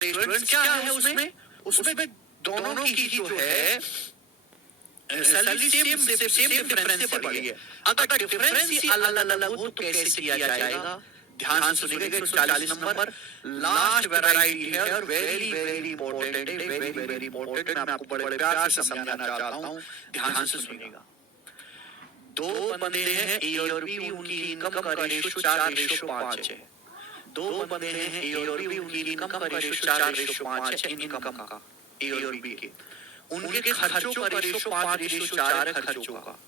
Difference क्या है उसमें? उसमें दोनों की जो है सैलरी सेम डिफरेंस से बढ़ी है। अगर डिफरेंस ही अलग अलग हो तो कैसे किया जाएगा? ध्यान से सुनिएगा, 140 नंबर लास्ट वैरायटी है और वेरी वेरी इंपॉर्टेंट है, वेरी वेरी इंपॉर्टेंट। मैं आपको बड़े प्यार से समझाना चाहता हूँ, ध्यान से सुनिएगा। दो बंदे हैं ए और बी, उनकी इनकम का रेशो 4:5 है। दो बंदे हैं ए और बी, उनकी इनकम का रेशो 4:5 है इनकम का, ए और बी के। उनके खर्चों का रेशो 5:4 है खर्चों का।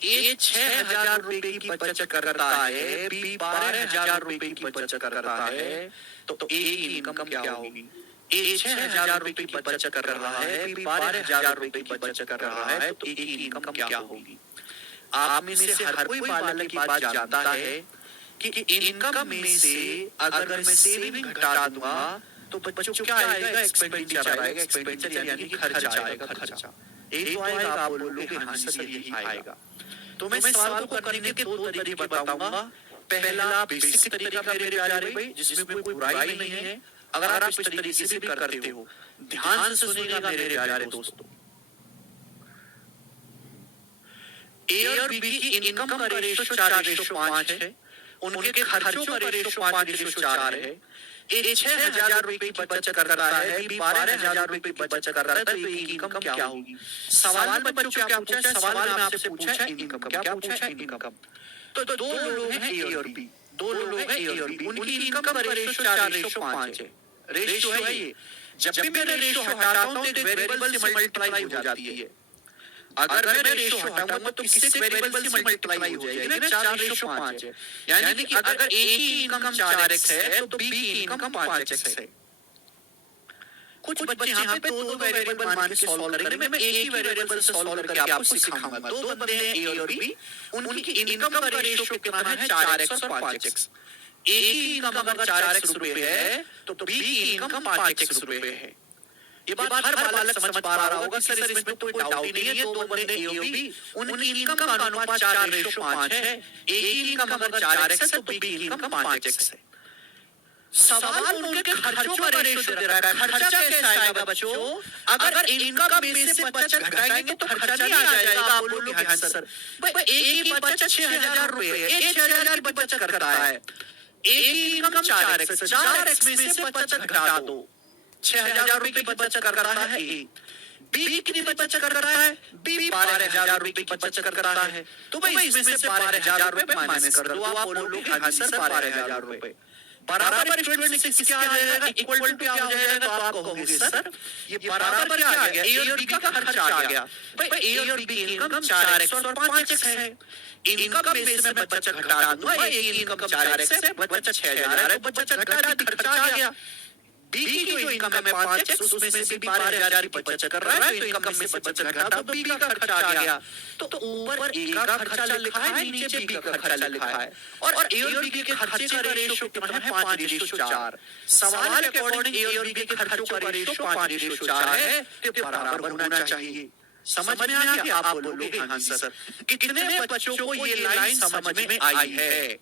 ए 6,000 रुपए की बचत करता है, बी 12,000 रुपए की बचत करता है, तो ए की इनकम क्या होगी? ए 6,000 रुपए की बचत कर रहा है, बी 12,000 रुपए की बचत कर रहा है, तो ए की इनकम क्या होगी? आप में से हर कोई बालक की बात जानता है कि इनकम में से अगर मैं सेविंग घटा दूंगा तो बच्चों क्या आएगा? एक्सपेंडिचर आएगा। एक्सपेंडिचर यानी कि खर्चा आएगा, खर्चा। यही तो आएगा, आप बोलोगे हाँ सर यही आएगा। तो मैं सवाल को करने के दो तरीके बताऊंगा। पहला बेसिक तरीका मेरे प्यारे भाई, जिसमें कोई बुराई नहीं है, अगर आप इस तरीके से भी करते हो। ध्यान से सुनिएगा मेरे प्यारे दोस्तों। ए और बी की इनकम का रेशो 4:5 है, उनके खर्चों का रेशो 5:4 है। ए 6,000 रुपए की बचत करता है, बी 12,000 रुपए की बचत करता है, तो इनकम क्या होगी? सवाल में बच्चों क्या पूछा है? सवाल में आपसे पूछा है इनकम। क्या पूछा है? इनकम। तो दो लोग हैं ए और बी, दो लोग हैं ए और बी, उनकी इनकम का रेशो 4:5 है। रेशो है ये। जब भी मैं रेशो हटाता हूं तो एक वेरिएबल से मल्टीप्लाई हो जाती है। अगर मैं रेशो हटाऊंगा तो किससे वेरिएबल से मल्टीप्लाई हो जाएगी ना? 4:5 है। यानी कि अगर ए की इनकम 4x है तो बी की इनकम 5x है। कुछ बच्चे यहाँ पे दो वेरिएबल मान के सॉल्व करेंगे। मैं एक ही वेरिएबल से सॉल्व करके आपको सिखाऊंगा। दो बंदे हैं ए और बी, उनकी इनकम का रेशो कितना है? 4x और 5x। ए की इनकम अगर 4x रुपए है तो बी की इनकम 5x रुपए है। ये बात हर बालक समझ पा रहा होगा सर, इसमें तो कोई डाउट ही नहीं है। दो बंदे ए और बी, उनकी इनकम का अनुपात 4:5 है। ए की इनकम अगर 4x है तो बी की इनकम 5x है। सवाल उनके खर्चों का रेशो दे रहा है। खर्चा कैसा आएगा बच्चों? अगर इनकम में से बचत घटाएंगे तो खर्चा नहीं आ जाएगा। आप बोलोगे हाँ सर, भाई ए की बचत 6,000 रुपए है, ए 6,000 की बचत करता है, ए की इनकम 4x, 4x में से बचत घटा दो। 6,000 रुपए की बचत कर रहा है ए, बी कितनी बचत कर रहा है? बी 12,000 रुपए की बचत करता है। तो भाई इसमें से 12,000 रुपए माइनस कर दो। आप बोलोगे हाँ सर 12,000 रुपए बराबर स्टूडेंट से क्या आ जाएगा? इक्वल टू क्या हो जाएगा? तो आप कहोगे सर ये बराबर क्या आ गया? ए और बी का खर्चा आ गया। भाई ए और बी की इनकम 4x और 5x है। इनकम में से मैं बचत घटा दूंगा। ए की इनकम 4x है, बचत 6,000 है, बचत घटा दी, खर्चा आ गया। बी की जो इनकम है 5x, उसमें से बी 12,000 की बचत कर रहा है, तो इनकम में से बचत घटा तो बी का खर्चा आ गया। तो ऊपर ए का खर्चा लिखा है, नीचे बी का खर्चा लिखा है। और ए और बी के खर्चे का रेशो कितना है? 5:4। सवाल के अकॉर्डिंग ए और बी के खर्चों का रेशो 5:4 है, तो बराबर होना चाहिए। समझ में आ गया? आप बोलोगे हाँ सर। कितने बच्चों को ये लाइन समझ में आई है?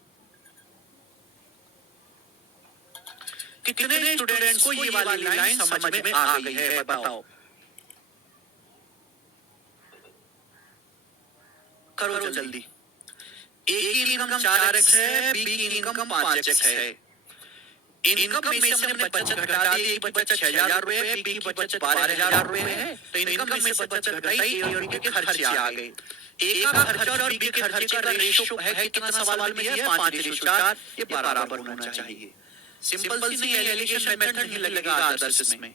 कितने स्टूडेंट्स को ये वाली लाइन समझ में आ गई है? बताओ, करो जल्दी। ए की इनकम 4x है, बी की इनकम 5x है। इनकम में से हमने बचत घटा दी। ए की बचत 6,000 रुपए है, बी की बचत 12,000 रुपए है। तो इनकम में से बचत घटाई, ए और बी के खर्चे आ गए। ए का खर्चा और बी के खर्चे का रेशो है कितना? सवाल में दिया 5:4। ये बराबर होना चाहिए। सिंपल सी नहीं, एलिगेशन मेथड ही लगेगा आदर्श में।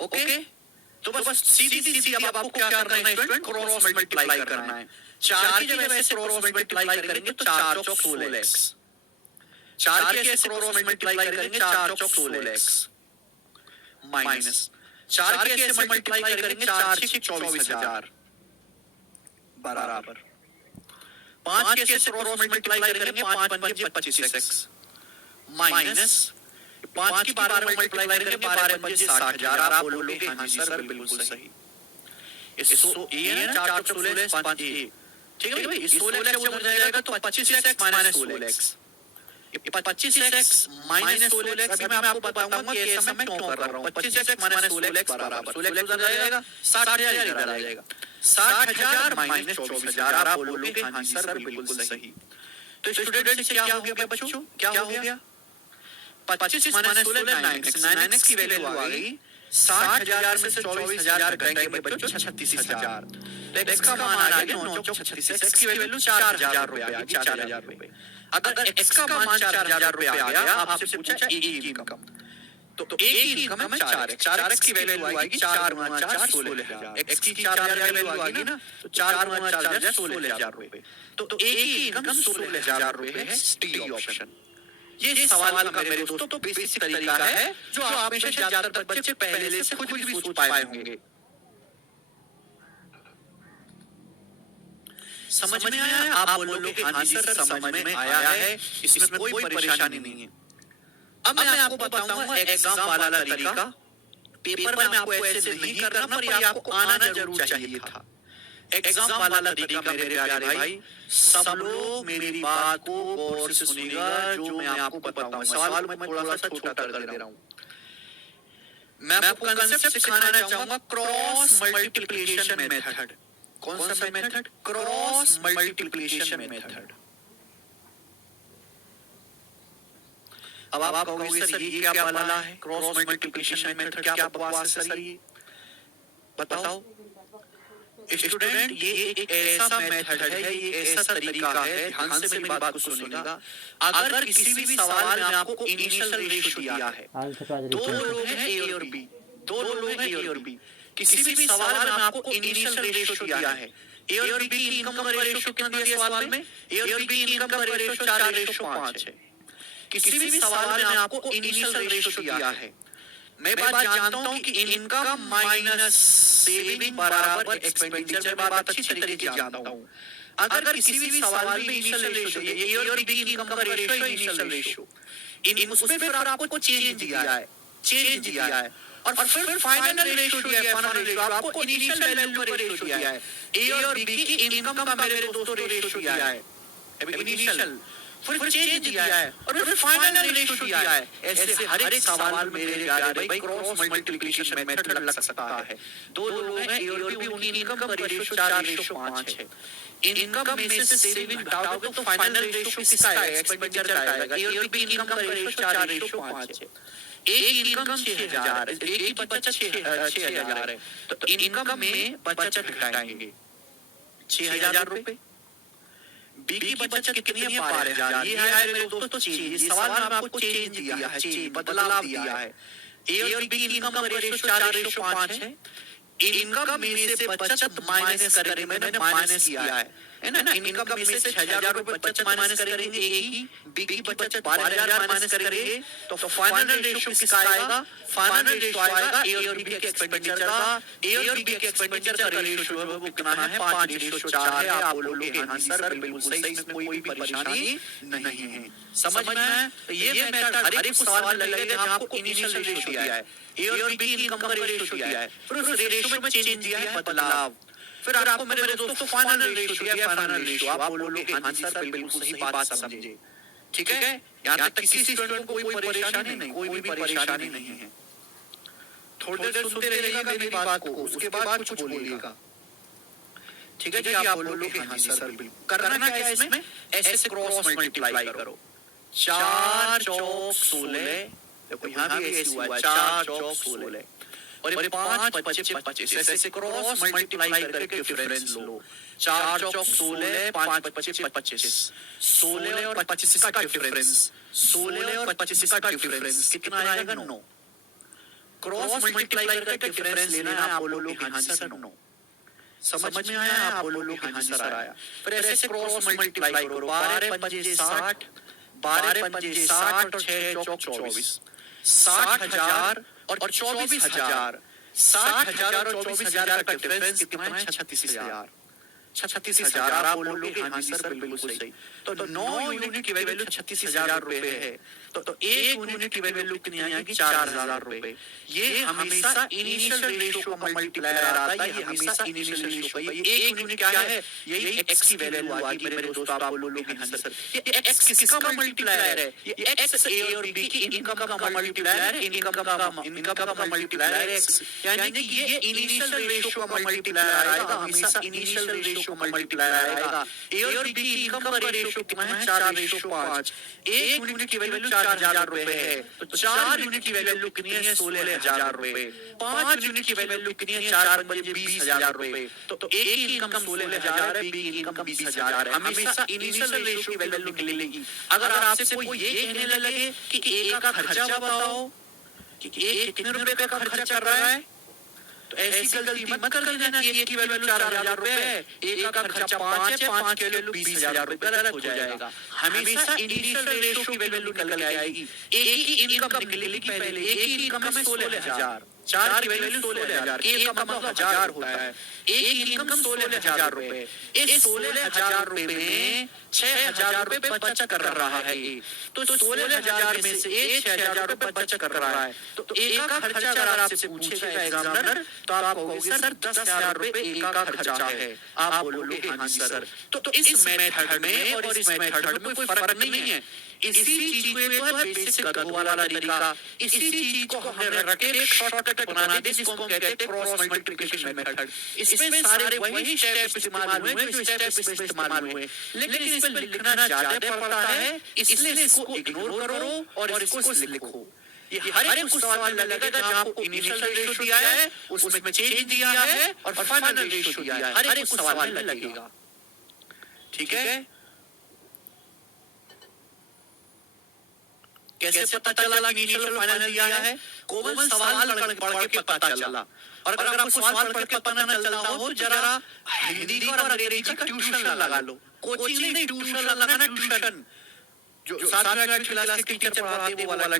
ओके, तो बस सीधी अब आपको क्या करना है स्टूडेंट? क्रॉस मल्टीप्लाई करना है। 4 की जगह ऐसे क्रॉस मल्टीप्लाई करेंगे तो 4 चौक 16x। 4 के ऐसे क्रॉस मल्टीप्लाई करेंगे 4 चौक 16x माइनस 4 के ऐसे मल्टीप्लाई करेंगे 4 6 24,000 बराबर 5 के ऐसे क्रॉस मल्टीप्लाई करेंगे 5 5 25x माइनस 5 की 12 मल्टीप्लाई करेंगे 12 5 60,000। आप बोलोगे हाँ सर बिल्कुल सही। इसको ए है ना 4 16 5 ए, ठीक है भाई। इस 16x से उधर जाएगा तो 25x माइनस 16x ये 25x माइनस 16x, अभी मैं आपको बताऊंगा कि ऐसा मैं क्यों कर रहा हूँ। 25x माइनस 16x बराबर 16x उधर जाएगा, 60,000 इधर आ जाएगा। 60,000 माइनस 24,000, आप बोलोगे हाँ जी सर बिल्कुल सही। तो स्टूडेंट क्या हो गया बच्चों, क्या हो गया? 25 माइनस 16 9x की वैल्यू आ गई। 60,000 में से 24,000 घटाएंगे बच्चों 36,000। तो x का मान आ गया 9 चौक 36, x की वैल्यू 4,000 रुपए आ गई, 4,000 रुपए। अगर x का मान 4,000 रुपए आ गया, आपसे पूछा a की इनकम, तो a की इनकम है 4x, 4x की वैल्यू आएगी 4 गुना 4 16,000, x की 4,000 वैल्यू आ गई ना, तो 4 गुना 4 16,000 रुपए। तो a की इनकम 16,000 रुपए है, डी ऑप्शन। ये सवाल का मेरे दोस्तों तो बेसिक तरीका है जो आप में से ज्यादातर बच्चे पहले से खुद भी सोच पाए होंगे। समझ में आया? आप बोलोगे हाँ जी सर समझ में आया है, इसमें कोई परेशानी नहीं है। अब मैं आपको बताऊंगा एग्जाम वाला तरीका। पेपर में आपको ऐसे नहीं करना, पर आपको आना जरूर चाहिए था। एग्जाम वाला तरीका मेरे प्यारे भाई, सब लोग मेरी बात को गौर से सुनिएगा जो मैं आपको बताऊंगा। सवाल मैं थोड़ा सा छोटा कर दे रहा हूँ। मैं आपको कांसेप्ट सिखाना चाहूंगा, क्रॉस मल्टीप्लिकेशन मेथड। कौन सा मेथड? Cross multiplication method. अब आप कहोगे सर ये क्या वाला है क्रॉस मल्टीप्लिकेशन मेथड, क्या बकवास है सर ये, बताओ। स्टूडेंट ये एक ऐसा मेथड है, ये ऐसा तरीका है, ध्यान से मेरी बात को सुनिएगा। अगर किसी भी सवाल में आपको इनिशियल रेशियो दिया है, दो लोग हैं ए और बी, दो लोग हैं ए और बी, किसी भी सवाल में आपको इनिशियल रेशियो दिया है, ए और बी की इनकम का रेशियो कितना दिया सवाल में? ए और बी की इनकम का रेशियो 4:5 है। किसी भी सवाल में आपको इनिशियल रेशियो दिया है, मैं बात जानता हूं कि इनकम माइनस सेविंग बराबर एक्सपेंडिचर, मैं बात अच्छी तरीके से जानता हूं। अगर किसी भी सवाल में इनिशियल रेशियो, ए और बी की इनकम का रेशियो, इनिशियल रेशियो, उसमें फिर आपको चेंज दिया है, चेंज दिया है, और फिर फाइनल रेशियो दिया है, फाइनल रेशियो आपको इनिशियल वैल्यू का रेशियो दिया है, ए और बी की इनकम का मेरे दोस्तों रेशियो दिया है, इनिशियल फिर चेंज दिया है, और फिर फाइनल रेशियो दिया है। ऐसे हर एक सवाल मेरे प्यारे भाई क्रॉस मल्टीप्लिकेशन मेथड लग सकता है। दो लोग हैं ए और बी, उनकी इनकम का रेशियो 4:5 है। इनकम में से सेविंग घटाओगे तो फाइनल रेशियो किसका आएगा? एक्सपेंडिचर का आएगा। ए और बी की इनकम का रेशियो 4:5 है। ए की इनकम 6,000 है, ए की बचत 6,000 है, तो इनकम में बचत घटाएंगे 6,000 रुपए। बी की बचत कितनी है? 12,000। ये है मेरे दोस्तों चेंज, सवाल में आपको चेंज दिया है, चेंज बदलाव दिया है। ए और बी की इनकम का रेशियो 4:5 है। इनकम में से बचत माइनस करेंगे, मैंने माइनस किया है ना, इनकम में से 6,000 रुपए बचत माइनस करेंगे, ए की बी की बचत 12,000 माइनस करेंगे, तो फाइनल रेशियो किसका आएगा? फाइनल रेशियो आएगा ए और बी के एक्सपेंडिचर का। ए और बी के एक्सपेंडिचर का रेशियो है वो कितना है? 5:4 है। आप बोलोगे हाँ सर बिल्कुल सही, इसमें कोई भी परेशानी नहीं है। समझ में आया? तो ये मेथड हर एक सवाल में लगेगा जहां आपको इनिशियल रेशियो दिया है, ए और बी की इनकम का रेशियो दिया है, फिर उस रेशियो में चेंज दिया है, बदलाव, फिर आपको मेरे दोस्तों फाइनल रेशियो दिया, फाइनल रेशियो। आप बोलोगे हाँ जी सर बिल्कुल सही बात समझे, ठीक है। यहाँ तक किसी स्टूडेंट को कोई परेशानी नहीं, कोई भी परेशानी नहीं है। थोड़ी देर सुनते रहिएगा मेरी बात को, उसके बाद कुछ बोलिएगा, ठीक है जी। आप बोलोगे हाँ जी सर बिल्कुल। करना क्या है इसमें? ऐसे क्रॉस मल्टीप्लाई करो, 4 चौक 16, देखो यहाँ भी ऐसे हुआ 4 चौक 16 और 5 25 25, ऐसे क्रॉस मल्टीप्लाई करके डिफरेंस लो। 4 चौक 16, 5 25 25, 16 और 25 का डिफरेंस, 16 और 25 का डिफरेंस कितना आएगा? 9। क्रॉस मल्टीप्लाई करके डिफरेंस लेना है। आप बोलोगे हाँ जी सर 9। समझ में आया? आप बोलोगे हाँ जी सर आया। फिर ऐसे क्रॉस मल्टीप्लाई करो, 12 पंजे 60, 12 पंजे 60 और 6 चौक 24, 60,000 और 24,000, 60,000 और 24,000 का डिफरेंस कितना है? 36,000। 36,000 आप बोलोगे हाँ जी सर बिल्कुल सही। तो 9 यूनिट की वैल्यू 36,000 रुपए है। तो एक यूनिट की वैल्यू कितनी आएगी? 4,000 रुपए। ये हमेशा इनिशियल रेशियो का मल्टीप्लायर आता है, ये हमेशा इनिशियल रेशियो का। ये एक यूनिट क्या है? यही एक्स की वैल्यू आ गई मेरे दोस्तों। आप बोलोगे हाँ जी सर ये एक्स किसका मल्टीप्लायर है? ये एक्स ए और बी की इनकम का मल्टीप्लायर है, इनकम का मल्टीप्लायर है एक्स। यानी कि ये इनिशियल रेशियो का मल्टीप्लायर आएगा, हमेशा इनिशियल रेशियो का मल्टीप्लायर आएगा। ए और बी की इनकम का रेशियो कितना है? 4:5। एक यूनिट की वैल्यू 4,000 रुपए है, तो 4 यूनिट की वैल्यू कितनी है? 16,000 रुपए। 5 यूनिट की वैल्यू कितनी है? 4 पंजे 20,000 रुपए। तो ए की इनकम 16,000 है, बी की इनकम 20,000 है। हमेशा इनिशियल रेशियो की वैल्यू निकलेगी। अगर आपसे कोई ये कहने लगे कि ए का खर्चा बताओ कि ए कितने रुपए का खर्चा कर रहा है, तो ऐसी गलती मत कर देना कि ए की वैल्यू 4,000 रुपए है, ए का खर्चा 5 है, 5 की वैल्यू 20,000 रुपए। गलत हो जाएगा। हमेशा इनिशियल रेशियो की वैल्यू निकल के आएगी। ए की इनकम निकलेगी पहले। ए की इनकम है 16,000, 4 की वैल्यू 16,000, ए का मतलब 1000 होता है। ए की इनकम 16,000 रुपए। इस 16,000 रुपए में 6,000 रुपए बचत कर रहा है ए। तो 16,000 में से ए 6,000 रुपए बचत कर रहा है। तो ए का खर्चा अगर आपसे पूछेगा एग्जामिनर, तो आप कहोगे सर 10,000 रुपए ए का खर्चा है। आप बोलोगे हाँ जी सर। तो इस मेथड में और इस मेथड में कोई फर्क नहीं है। इसी चीज को एक है बेसिक गणित वाला तरीका। इसी चीज को हमने रख के एक शॉर्टकट बना दिया जिसको हम कहते हैं क्रॉस मल्टीप्लिकेशन मेथड। इसमें सारे वही स्टेप इस्तेमाल हुए जो स्टेप इसमें इस्तेमाल हुए, लेकिन इस पे लिखना ज्यादा पड़ता है, इसलिए इसको इग्नोर करो और इसको लिखो। ये हर एक सवाल में लगेगा जहां आपको इनिशियल रेशियो दिया है, उसमें चेंज दिया है और फाइनल रेशियो दिया है, हर एक सवाल में लगेगा। ठीक है? कैसे पता चला कि इनिशियल और फाइनल दिया है? केवल सवाल पढ़ के पता चला। और अगर आपको सवाल पढ़ के पता न चलता हो तो जरा हिंदी और अंग्रेजी का ट्यूशन लगा लो। कोचिंग नहीं, ट्यूशन लगाना, ट्यूशन जो 7वीं क्लास के टीचर पढ़ाते हैं वो वाला